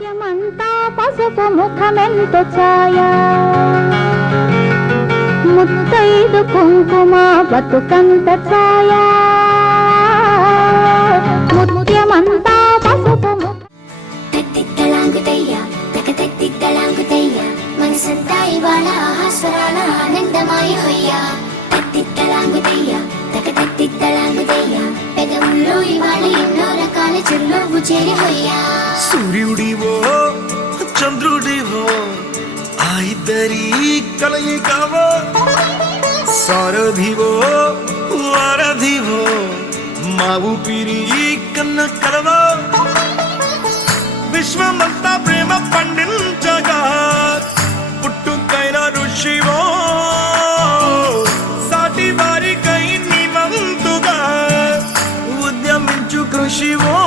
ముత్యమంతా పసుపు ముఖమెంతో ఛాయ ముత్తైదు కుంకుమ బతుకంత ఛాయ ముత్యమంతా పసుపు తట్టిత్తలాంగుతయ్యా తకతట్టిత్తలాంగుతయ్యా మనసంతా ఇవాళ ఆహాస్వరాల ఆనందమాయ హొయ్యా తట్టిత్తలాంగుతయ్యా తకతట్టిత్తలాంగుతయ్యా పెదవుల్లో ఇవాళ ఎన్నో రకాల చిరునవ్వు చేరి హొయ్యా సూర్యుడివో చంద్రుడివో ఆ ఇద్దరి కలయికవో సారథివో వారధివో మా ఊపిరి కన్న కలవో విశ్వమంతా ప్రేమ పండించగా పుట్టుకైన ఋషివో సాటి వారికై నివంతుగా ఉద్యమించు కృషివో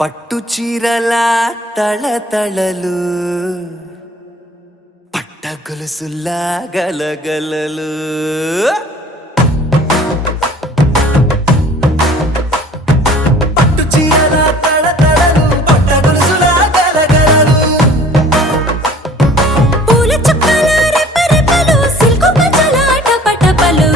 పట్టు చీరల తళతళలు పట్ట గొలుసుల్లా గలగలలు పట్టు చీరల తళతళలు పట్ట గొలుసుల్లా గలగలలు పూల చుక్కల రెపరెపలు సిల్కు పంచల టపటపలు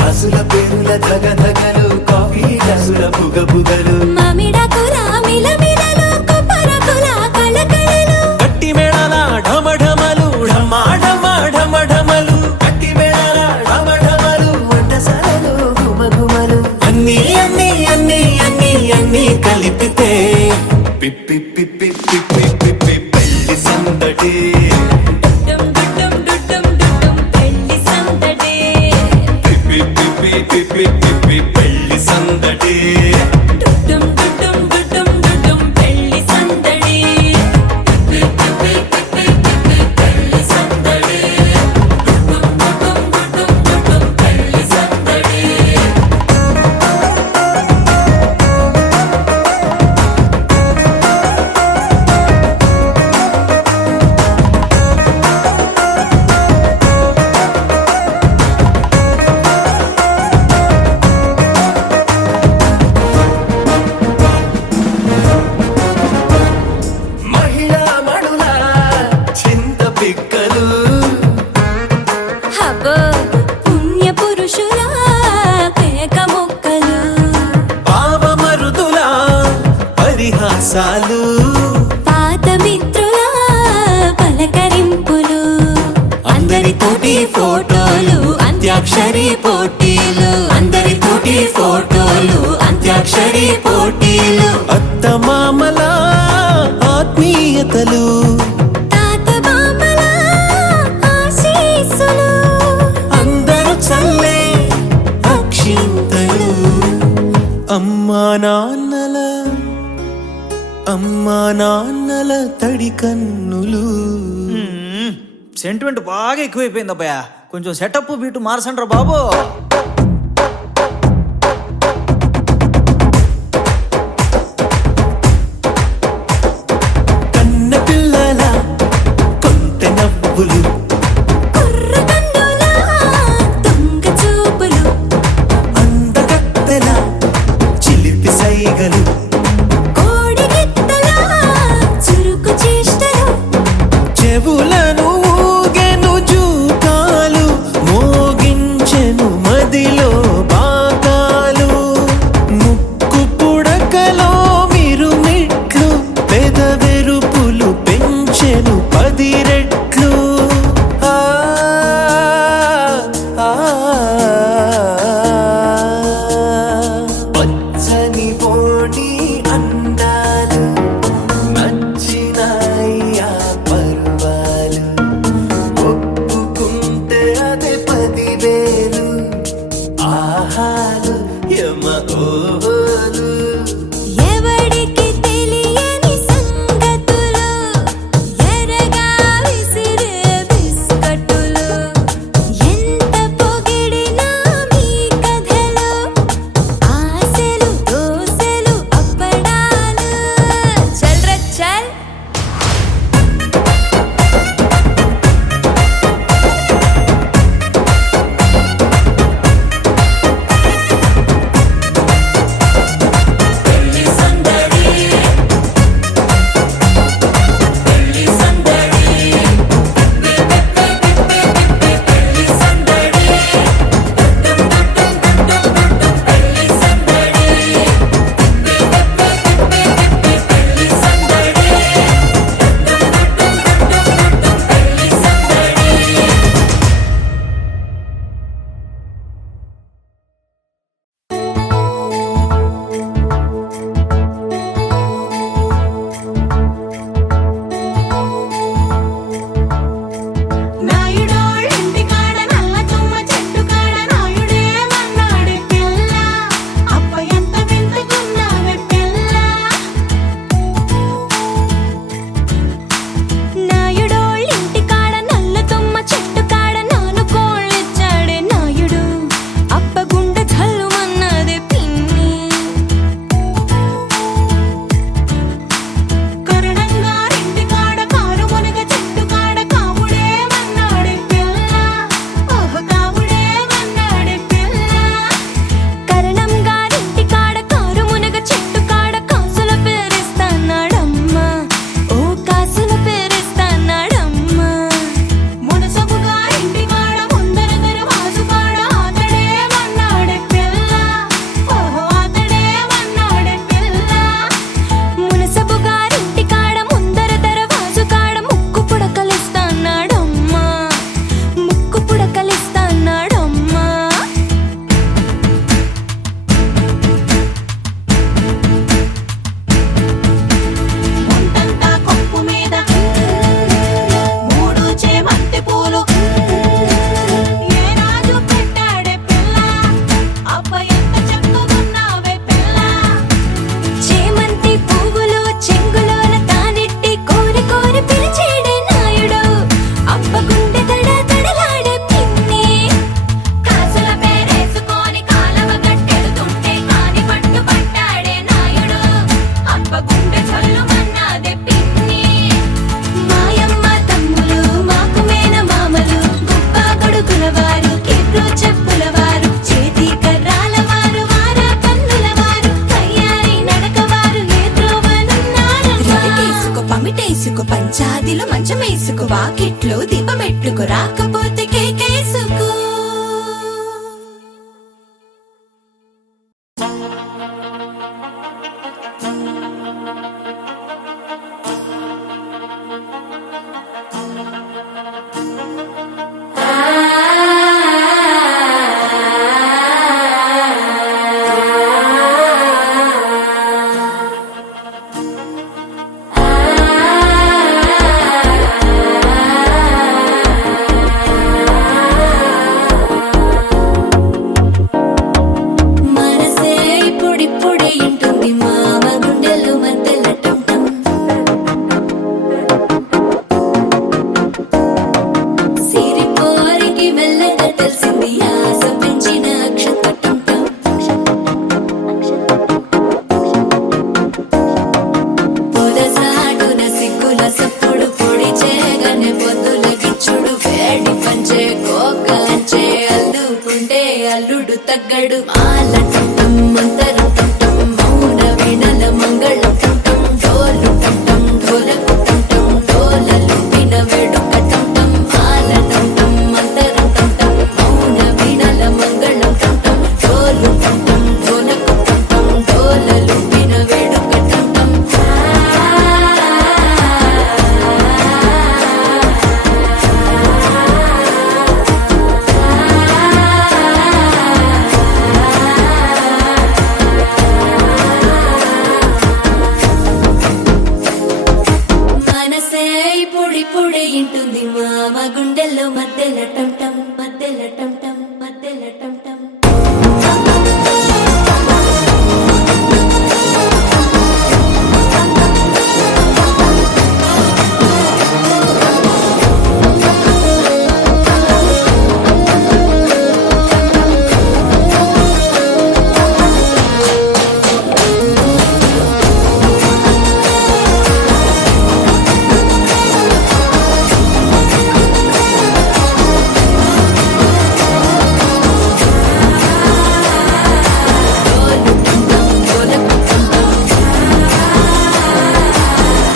గాజుల పేరుల ధగధగలు కాఫీ గ్లాసుల బుగబుగలు మామిడాకుల మిలమిలలు కొబ్బరకుల కళకళలు గట్టి మేళాల ఢమఢమలు ఢమాఢమఢమఢమలు గట్టి మేళాల ఢమఢమలు వంటసాలలు గుమగుమలు అన్నీ అన్నీ అన్నీ అన్నీ అన్నీ కలిపితే పిప్పి పిప్పి పిప్పి పిప్పి పెళ్లి సందడి డుడ్డం డుడ్డం డుడ్డం డుడ్డం పెళ్లి సందడి పిప్పి పిప్పి పిప్పి పిప్పి పెళ్లి సందడి డుడ్డం డుడ్డం డుడ్డం డుడ్డం పెళ్లి సందడి పిప్పి పిప్పి పిప్పి పెళ్లి సందడి డుడ్డం డుడ్డం డుడ్డం డుడ్డం పెళ్లి సందడి సరసాలు పాత మిత్రుల పలకరింపులు అందరితోటి ఫోటోలు అంత్యాక్షరి పోటీలు అందరితోటి ఫోటోలు అంత్యాక్షరి పోటీలు అత్తమామల ఆత్మీయతలు తాత బామ్మల ఆశీస్సులు అందరూ చల్లే అక్షింతలు అమ్మా నాన్నల తడి కన్నులు. సెంటిమెంట్ బాగా ఎక్కువైపోయింది అబ్బాయా, కొంచెం సెటప్ బీటు మార్చండ్రా బాబు. కన్న పిల్లల కొంత నవ్వులు కుర్రకన్నుల దొంగ చూపులు అందగత్తెల చిలిపి సైగలు కోడిగిత్తల చురుకు చేష్టలు చెవులను ఊగెను జూకాలు మోగించెను మదిలో బాకాలు ముక్కు పుడకలో మిరుమిట్లు పెదవెరుపులు పెంచెను 10 రెట్లు ఆ, ఆ, పచ్చని పోటీ అందాలు నచ్చినాయ్యా పర్వాలు ఒప్పుకుంటే అదే 10,000 ఆహాలు యమ ఓలు ఎవడికి తెలియని సంగతులు ఎరగా విసిరే బిస్కట్టులు ఎంత పొగిడినా మీ కథలు ఆశలు దోసెలు అప్పడాలు చల్ రే చల్ పెళ్లి సందడి పెళ్లి సందడి పెళ్లి సందడి పెళ్లి సందడి పెళ్లి సందడి పెళ్లి సందడి. నాయుడోళ్ళింటి కాడ నల్ల తుమ్మ చెట్టు కాడ నాయుడే మన్నాడే పిల్ల అప్ప ఎంత వింతకున్నావే పిల్ల నాయుడోళ్ళింటి కాడ నల్ల తుమ్మ చెట్టు కాడ నాను కోళ్ళిచ్చాడే నాయుడు అప్ప గుండె చల్లుమన్నదే పిన్ని కరణంగారింటి కాడ కారు మునగ చెట్టు కాడ కాముడే మన్నాడే పిల్ల ఓహ్ కాముడే మన్నాడే పిల్ల కరణం గారింటి కాడ కారు మునగ చెట్టు కాడ కాసుల పేరిస్తాన్నాడమ్మా ఓ కాసుల పేరిస్తాన్నాడమ్మా మునసబు గారింటి కాడ ముందర దరవాజు కాడ అతడే మన్నాడే పిల్ల ఓహో అతడే మన్నాడే పిల్ల మునసబు గారింటి కాడ ముందర దరవాజు కాడ ముక్కు పుడకలిస్తాన్నాడమ్మా ముక్కు పుడకలిస్తాన్నాడమ్మా ముందంతా కొప్పు మీద 3 చేమంతి పూలు ఏ రాజు పెట్టాడే పిల్ల అబ్బ ఎంత చక్కగున్నావే పిల్ల చేమంతి పువ్వులు చెంగులోన తానెట్టి కోరి కోరి పిలిచేడే నాయుడు అబ్బ గుండె తడలాడే పిన్ని కాసుల పేరేసుకొని కాలవ గట్టెడుతుంటే కాని పట్టు పట్టాడే నాయుడు అబ్బ గుండె చల్లుమన్నాదే పిన్ని మాయమ్మ తమ్ములు మాకు మేన మామలు గొప్ప కొడుకుల వారు కిర్రు చెప్పుల వారు చేతి కర్రాల వారు వార కన్నుల వారు కయ్యారి నడక వారు ఏ త్రోవనున్నారు రవికేసుకో పమిటేసుకో పంచాదిలో మంచమేసుకో వాకిట్లో దీపమెట్టుకో రాకపోతే కేకేసుకో తగ్గడు మాల టం మంతరం టం మౌన వీణల మంగళం టం డోలు టం ఢోలకు టం డోలలు విన వేడుక టం మాల టం మంతరం టం మౌన వీణల మంగళం టం డోలు టం ఢోలకు టం డోలలు విన వేడుక టం మనసే పొడి పొడి ఇంటుంది మామ గుండెల్లో మధ్యల టం మధ్యల టం మధ్యల టం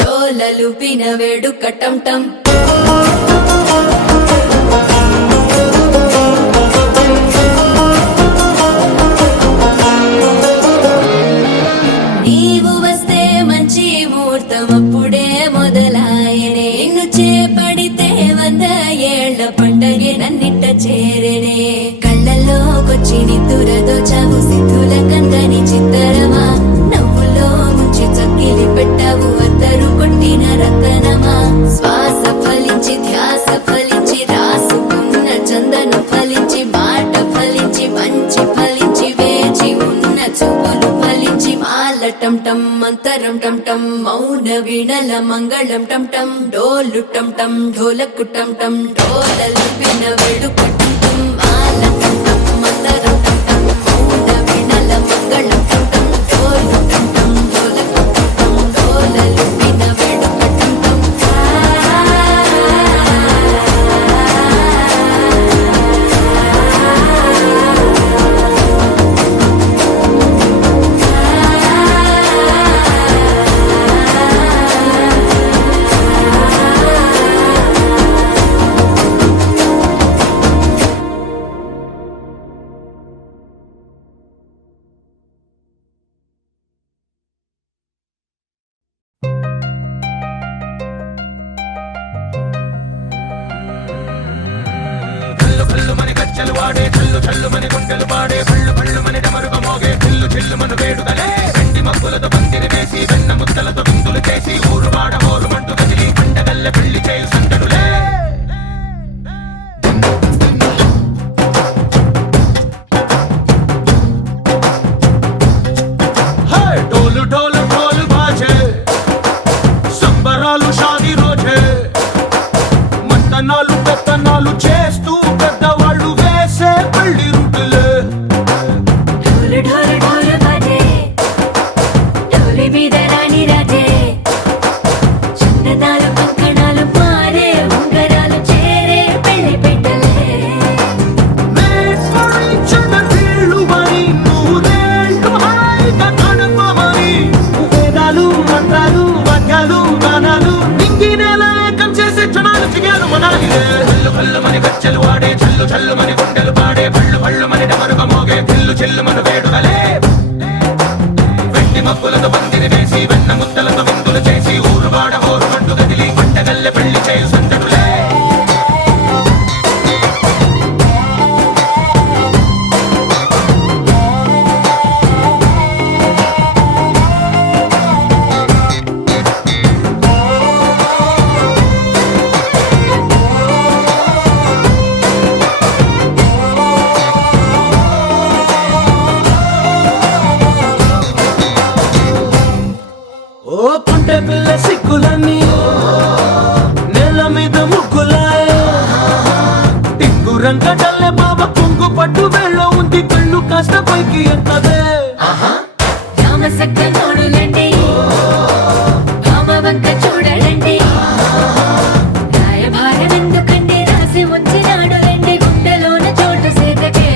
డోలలు విన వేడుక టం నీవు వస్తే మంచి ముహూర్తం అప్పుడే మొదలాయనే నిన్ను చేపడితే 100 ఏళ్ల పండగే నన్నిట్ట చేరనే కళ్ళల్లోకొచ్చి నిద్దురదోచావు సిద్ధుల కందని చిత్తరమా నవ్వులో ముంచి చక్కిలి పెట్టావు అద్దరు కొట్టిన రతనమా శ్వాస ఫలించి ధ్యాస ఫలించి రాసుకున్న చందను ఫలించి మాట ఫలించి మంచి ఫలించి వేచి ఉన్న చూపులు ఫలించి మాల టం మంతరం టం మౌన వీణల మంగళం టం డోలు టం ఢోలకు టం డోలలు విన వేడుక టం మాల టం మంతరం టం మౌన వీణల మంగళం టం డోలు టం ఢోలకు టం డోలలు విన వేడుక టం డోలు డోలు డోలు బాజే సంబరాలు షాది రోజే మంతనాలు పెత్తనాలు చేస్తూ పెద్దవాళ్ళు వేసే పెళ్లి రుటులే ఢోలు ఢోలు ఢోలు బాజే ఢోలి మీద రాణి రాజే చందనాలు కంకణాలు మారే ఉంగరాలు చేరే పెళ్లి పెట్టలే చిన్న వీళ్ళు మరి నూరేళ్ళు హాయిగా గడపమని వేదాలు మంత్రాలు వాక్యాలు గానాలు నింగి నేల ఏకం చేసే క్షణాలు చిగాలు మనాలిదే హల్లు హల్లు మని గజ్జలు వాడే చల్లు చల్లు మని గుండెలు పాడే పళ్ళు పళ్ళు మని డమరుగ మోగే చిల్లు చిల్లు మన వేడుకలే వెండి మబ్బులతో పందిరి వేసి వెన్న ముద్దలతో విందులు చేసి ఊరు వాడ హోరు మంటు గదిలి పంటగల్లె పెళ్లి చేయు సందడులే ఓ పుంటె పిల్ల సిక్కులన్నీ నేల మీద ముగ్గులాయ టింగురంగ డల్లె బాబ కుంగు పట్టు వెళ్ళ ఉంది కళ్ళు కాస్త పైకి ఎత్తదే రామసక్క నోడులండి భామ వంక చూడలండి రాయభారం ఎందుకండి రాసి ఉంచినాడు రండి గుండెలోన చోటు సేతకే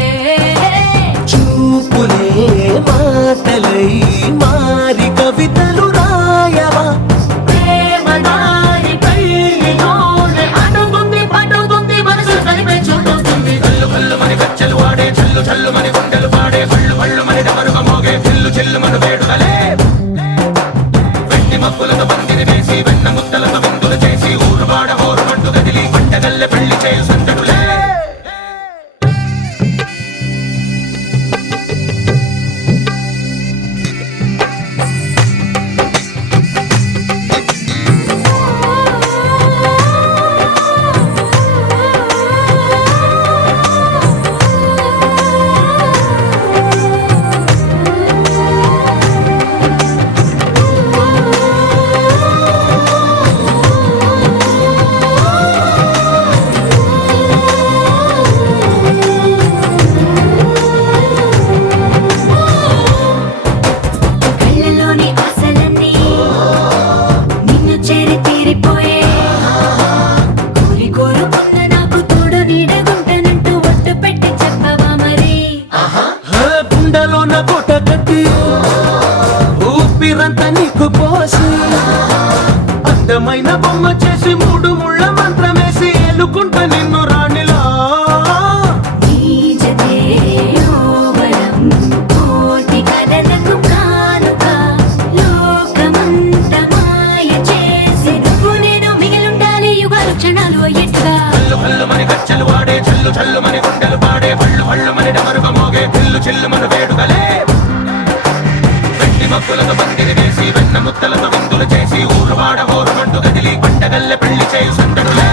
ఊపిరంతా నీకు పోసి అందమైన బొమ్మ చేసి మూడు ముళ్ళ మంత్రమేసి ఎలుకుంటా నిన్ను రాణిలా కోటి కథలకు కానుక లోకమంత మాయ చేసి నువ్వు నేను మిగిలుండాలి యుగాలు క్షణాలు అయ్యేట్టుగా కళ్ళు కళ్ళు మని గచ్చలు వాడే చల్లు చల్లు మని గుండెలు పాడే పళ్ళు పళ్ళు మని డమరుగా మోగే పిల్లు చిల్లు మన వేడుకలే వెండి మక్కులతో పందిరి వేసి వెన్న ముత్తలతో విందులు చేసి ఊరు వాడ హోరుమంటూ కదిలి పంటగల్లె పెళ్లి చేయు సందడులే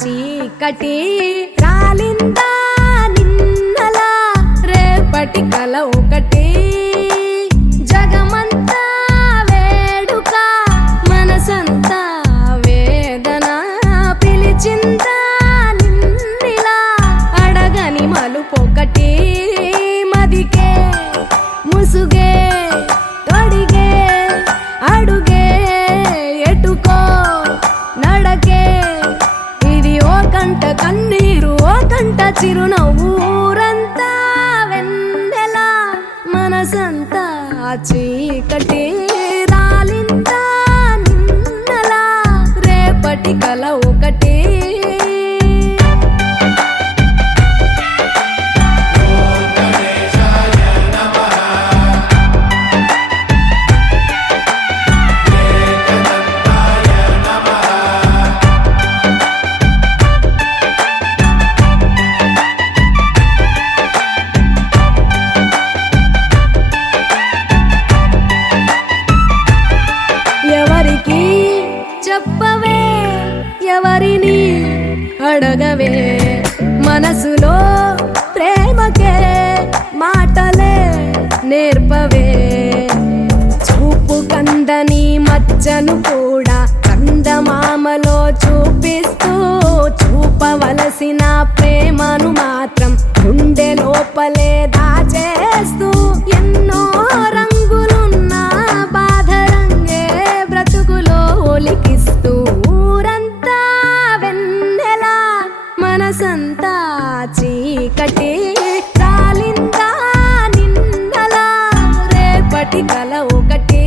చీకటి రాలిందా నిన్నలా రేపటి కల ఒకటి జగమంతా వేడుక మనసంతా వేదన పిలిచిందా నిన్నిలా అడగని మలుపొకటి మదికే ముసుగే తొడిగే అడుగే ఎటుకో నడకే కంట కన్నీరు ఓ కంట చిరునవ్వు ఊరంతా వెన్నెల మనసంతా చీకటి రాలిందా నిన్నలా రేపటి కల ఒకటి చెప్పవే ఎవరిని అడగవే మనసులో ప్రేమకే మాటలే నేర్పవే చూపు కందని మచ్చను కూడా కందమామలో చూపిస్తూ చూపవలసిన ప్రేమను మాత్రం గుండె లోపలే దాచేస్తూ ఎన్నో రంగులున్న బాధ రంగే బ్రతుకులో ఒలికిస్తూ ఊరంతా వెన్నెల మనసంతా చీకటి రాలిందా నిన్నలా రేపటి కల ఒకటి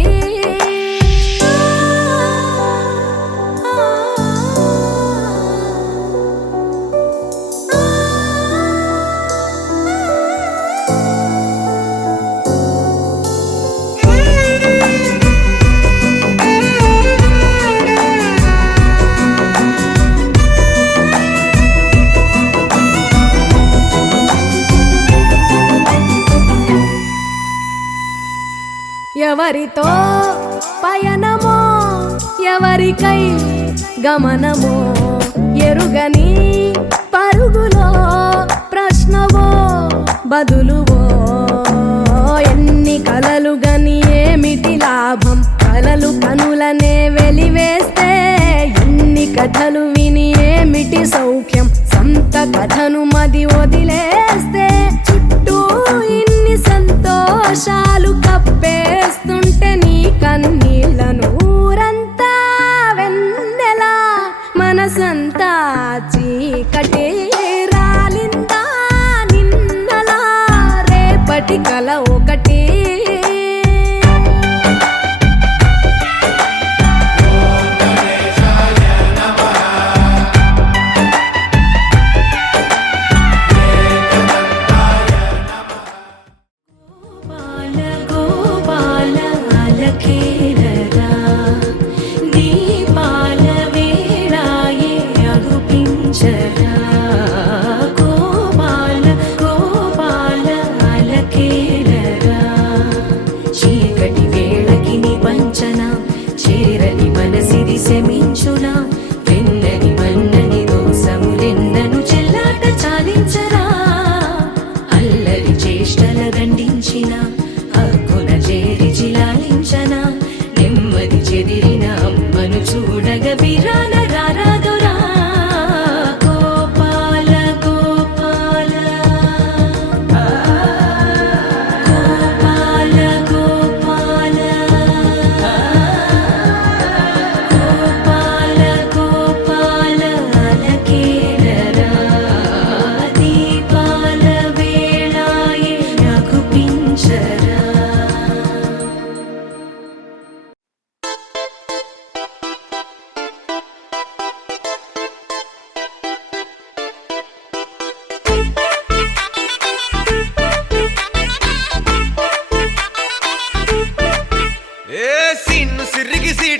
ఎవరితో పయనమో ఎవరికై గమనమో ఎరుగని పరుగులో ప్రశ్నవో బదులువో ఎన్ని కలలు గని ఏమిటి లాభం కలలు కనులనే వెలివేస్తే ఎన్ని కథలు విని ఏమిటి సౌఖ్యం సంత కథను మది వదిలేస్తే చుట్టూ ఇన్ని సంతోషాలు కప్పేస్తుంటే నీ కన్నీళ్ళను ఊరంతా వెన్నెల మనసంతా చీకటి రాలిందా నిన్నలా రేపటి కల ఒకటి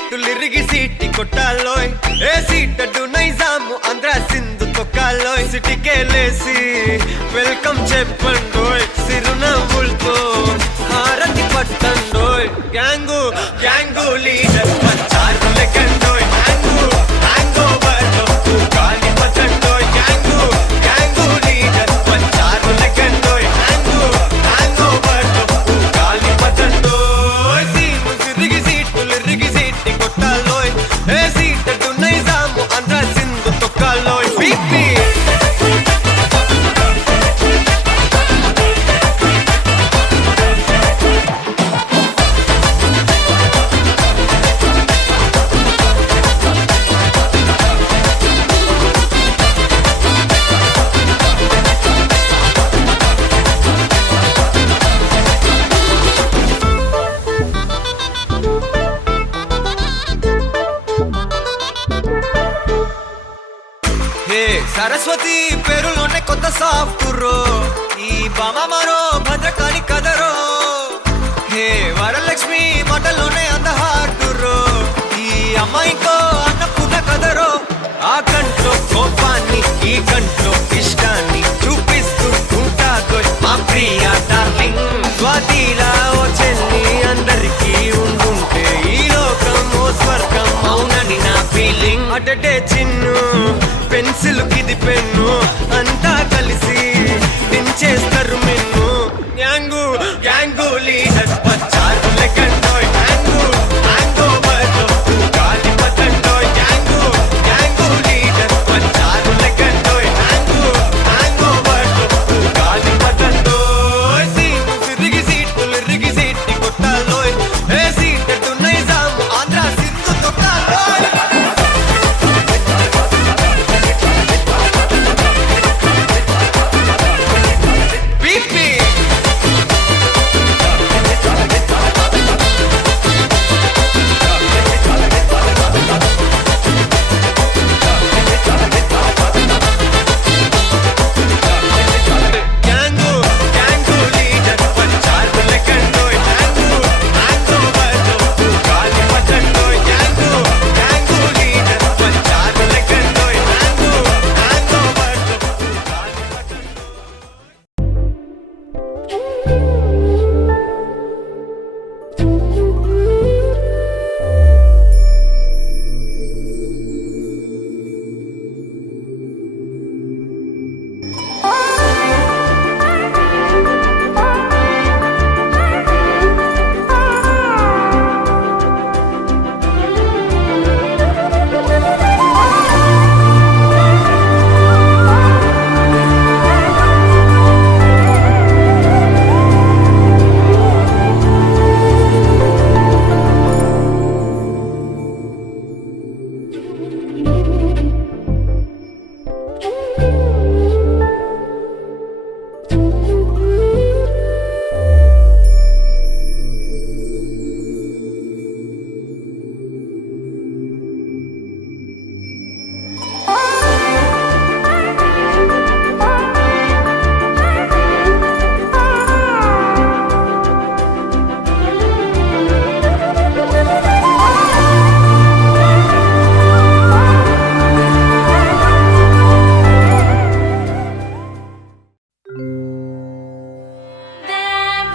సీటులిరిగి సీటి కొట్టాలోయ్ ఏ సీటడు నైజాము ఆంధ్ర సింధు తొక్కాలోయ్ సిటికేలేసి వెల్కమ్ చెప్పండోయ్ సిరునవ్వులతో హారతి పట్టండోయ్ గ్యాంగు గ్యాంగు లీడర్ పంచారు లెక్కండోయ్ హ్యాంగు హ్యాంగ్ ఓవర్ లో గాలి పట్టండోయ్ గ్యాంగు గ్యాంగు లీడర్ పంచారు లెక్కండోయ్ హ్యాంగు హ్యాంగ్ ఓవర్ లో గాలి పట్టండోయ్ సీము సిరిగి సీటులిరిగి సీటి కొట్టాలోయ్ ఏ సీటడు నైజాము ఆంధ్ర సింధు తొక్కాలోయ్ బీపీ సరస్వతి పేరులోనే కొత్త సాఫ్ట్రో ఈ బామ మరో భద్రకాళి కదరో హే వరలక్ష్మి మాటలోనే అంత హార్డురో ఈ అమ్మాయికో అన్నపూర్ణ కదరో ఆ కంట్లో కోపాన్ని ఈ కంట్లో ఇష్టాన్ని చూపిస్తూ ఉంటాదో మా ప్రియ డార్లింగ్ స్వాతిలా ఓ చెల్లి అందరికీ ఉండుంటే ఈ లోకం ఓ స్వర్గం అవునని నా ఫీలింగ్ అటటే చిన్ను పెన్సిల్ కిది పెన్ను అంతా కలిసి దించేస్తారు మెన్ను గ్యాంగు గ్యాంగు లీడర్ పచ్చారు లెక్కండోయ్ హ్యాంగు హ్యాంగ్ ఓవర్ లో గాలి పట్టండోయ్ గ్యాంగు గ్యాంగు లీడర్ పచ్చారు లెక్కండోయ్ హ్యాంగు హ్యాంగ్ ఓవర్ లో గాలి పట్టండోయ్ సీము సిరిగి సీటులిరిగి సీటి కొట్టాలోయ్ ఏ సీటడు నైజాము ఆంధ్ర సింధు తొక్కాలోయ్ బీపీ గ్యాంగు గ్యాంగు లీడర్ పంచారు లెక్కండోయ్ హ్యాంగు హ్యాంగ్ ఓవర్ లో గాలి పట్టండోయ్ గ్యాంగు గ్యాంగు లీడర్ పంచారు లెక్కండోయ్ హ్యాంగు హ్యాంగ్ ఓవర్ లో గాలి పట్టండోయ్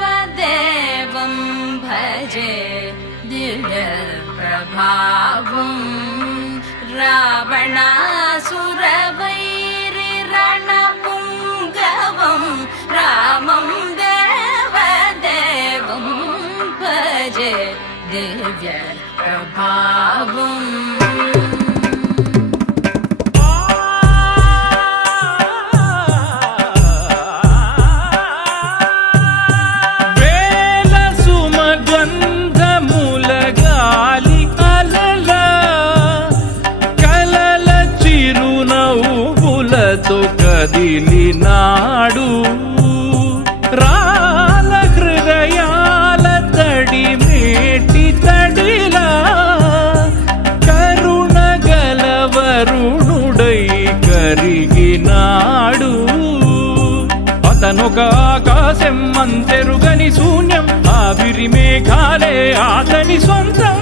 देवदेवं भजे दिव्यप्रभावं रावणासुरवैरिरणपुङ्गवं रामं देवदेवं भजे दिव्यप्रभावम् వేల సుమగంధముల గాలి అలల కలల చిరునవ్వులతో కదిలినాడు రాల హృదయాల తడి మేటి తడిలా కరుణ గలవరుణుడై కరిగినాడు అతనొక ఆకాశం అంతెరుగని శూన్యం ఆవిరి మేఘాలే అతని సొంతం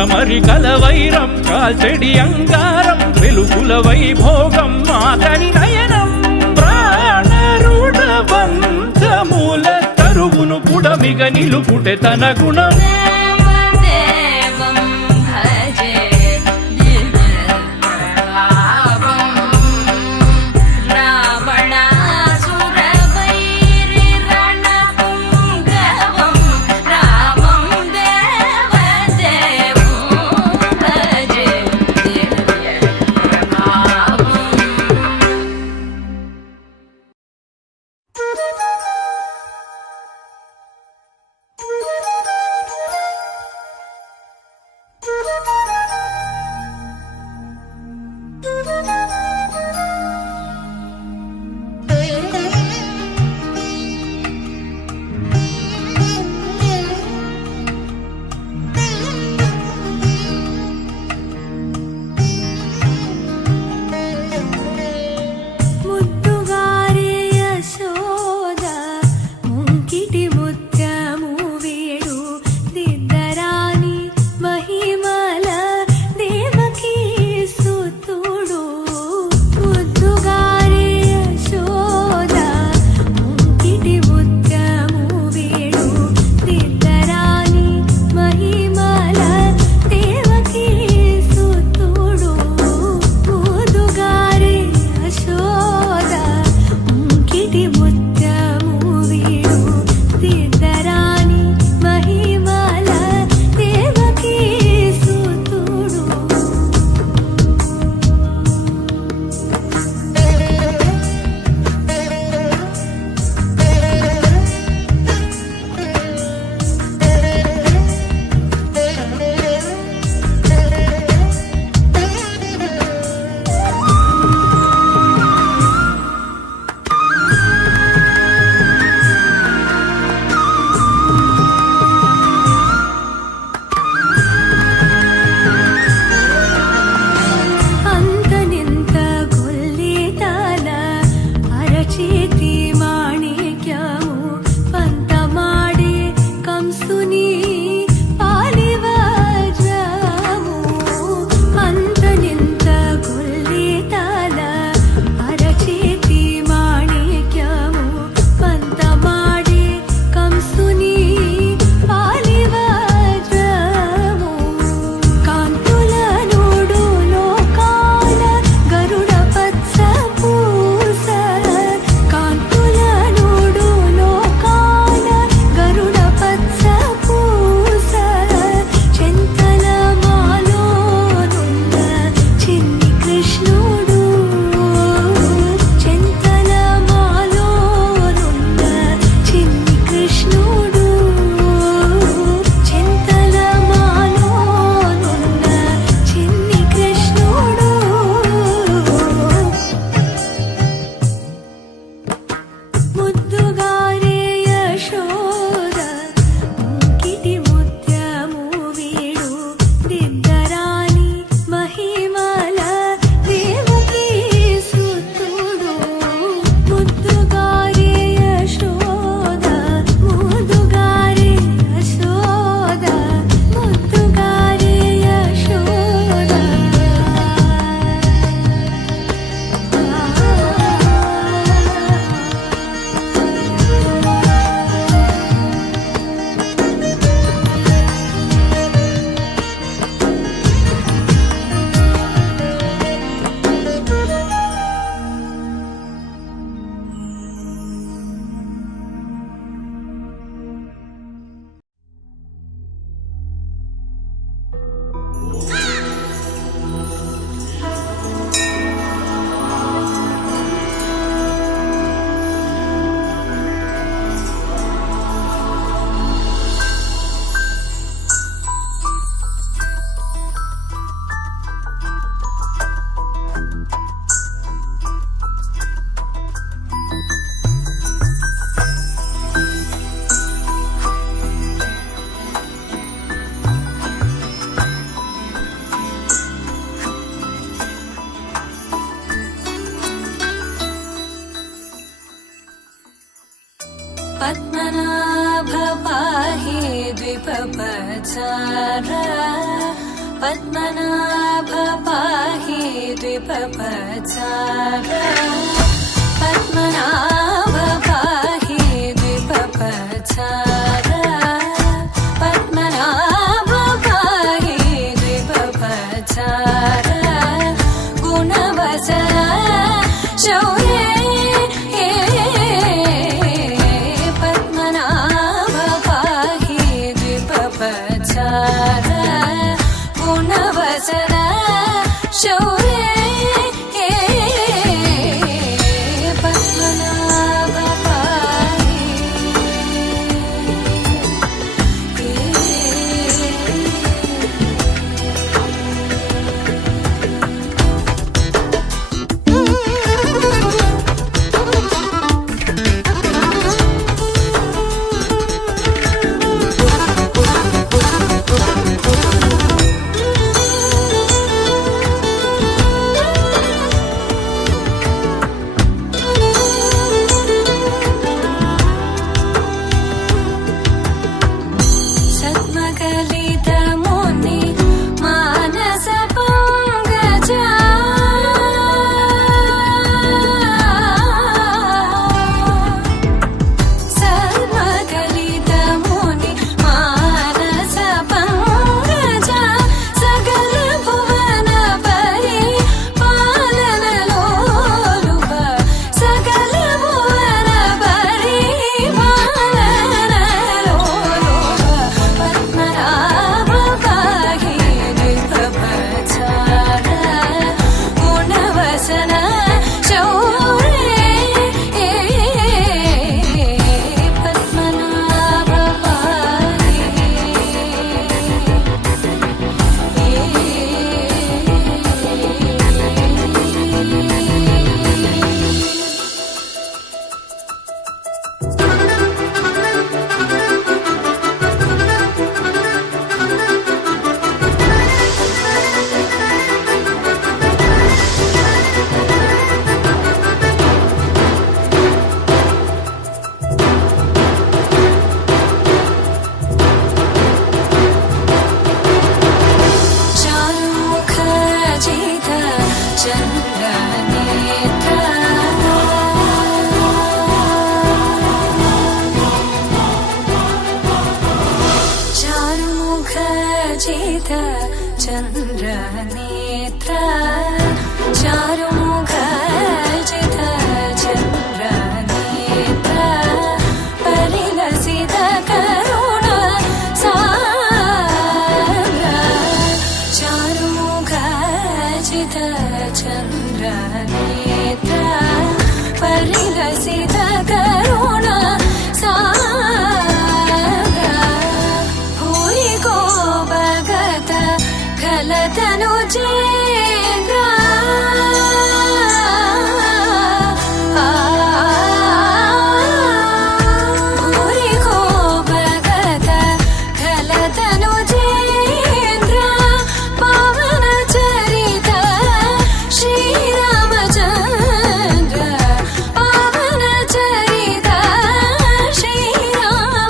అమరమరికల వైరం కాల్చెడి అంగారం వెలుగుల వైభోగం మాతని నయనం ప్రాణరుడ బంధముల తరువును పుడమిగ నిలుపుటె తన గుణం దేవదేవం భజే దివ్యప్రభావం రావణాసురవైరి రణపుంగవం రామం దేవదేవం భజే దివ్యప్రభావం ముద్దుగారే యశోద ముంకిటి ముత్యము వీడు దిద్దరాని మహిమల దేవకీ సుతుడు ముద్దుగారే యశోద ముంకిటి ముత్యము వీడు దిద్దరాని మహిమల దేవకీ సుతుడు ముద్దుగారే యశోద ముంకిటి ముత్యము వీడు దిద్దరాని మహిమల దేవకీ సుతుడు అంతనింత గొల్లితల అరచేతి మాణిక్యము పంతమాడే కంసుని పాలివజ్రము అంతనింత గొల్లితల అరచేతి మాణిక్యము పంతమాడే కంసుని పాలివజ్రము కాంతుల నోడు లోకాల గరుడ పచ్చ పూస కాంతుల నోడు లోకాల గరుడ పచ్చ పూస చింతల మాలోనున్న చిన్ని కృష్ణుడు చింతల మాలోనున్న చిన్ని కృష్ణుడు చింతల మాలోనున్న చిన్ని కృష్ణుడు ముద్దుగారే యశోద ముంకిటి ముత్యము వీడు దిద్దరాని మహిమల దేవకీ సుతుడు ముద్దుగారే యశోద ముద్దుగారే యశోద ముద్దుగారే యశోద पद्मनाभ पाहि द्विपपचार पद्मनाभ पाहि द्विपपचार पद्मनाभ पाहि द्विपपचार पद्मनाभ पाहि द्विपपचार गुणवचन शौर्ये पद्मनाभ पाहि द्विपपचार गुणवचन शौर्ये पद्मनाभ पाहि सद्मकलितमुनि मानसपङ्कजा सद्मकलितमुनि मानसपङ्कजा सकलभुवनपरि पालनलोलुप सकलभुवनपरि पालनलोलुप पद्मनाभ पाहि द्विपपचार गुणवचन शौर्ये पद्मनाभ पाहि चारुमुखजित चन्द्रनेत्र चारुमुखजित चन्द्रनेत्र चारुमुखजित चन्द्रनेत्र परिलसित करुण सागर चारुमुखजित चन्द्रनेत्र परिलसित करुण सागर भूरि को भगत खलतनुजेन्द्र भूरि को भगत खलतनुजेन्द्र पावन चरित श्रीरामचन्द्र पावन चरित श्रीरामचन्द्र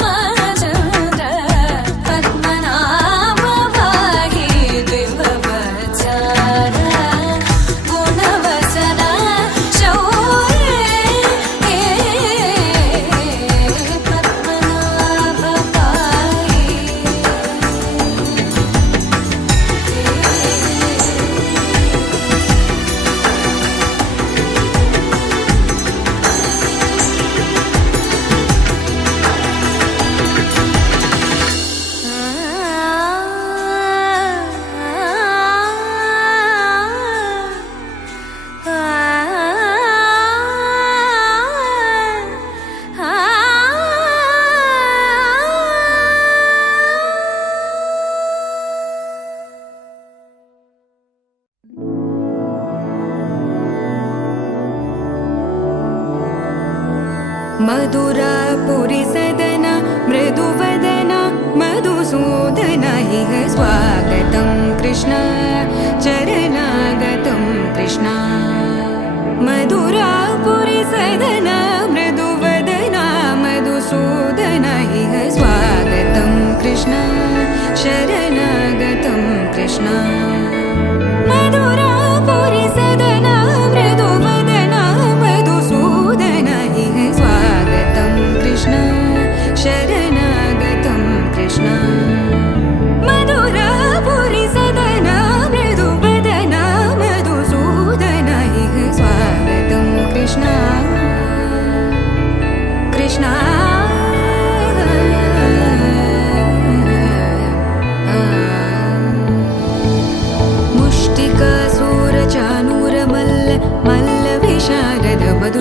पद्मनाभ पाहि द्विपपचार गुणवचन शौर्ये पद्मनाभ पाहि मधुरापुरि सदन मृदुवदन मधुसूदन इह स्वागतं कृष्ण चरणागतं कृष्ण मधुरापुरि सदन मृदुवदन मधुसूदन इह स्वागतं कृष्ण शरणागतं कृष्ण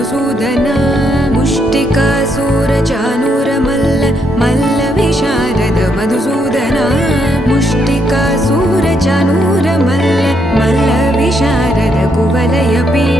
मधुसूदन मुष्टिकासूरचानूरमल्ल मल्ल विशारद मधुसूदन मुष्टिकासूरचानूरमल्ल मल्ल विशारद कुवलयपीठ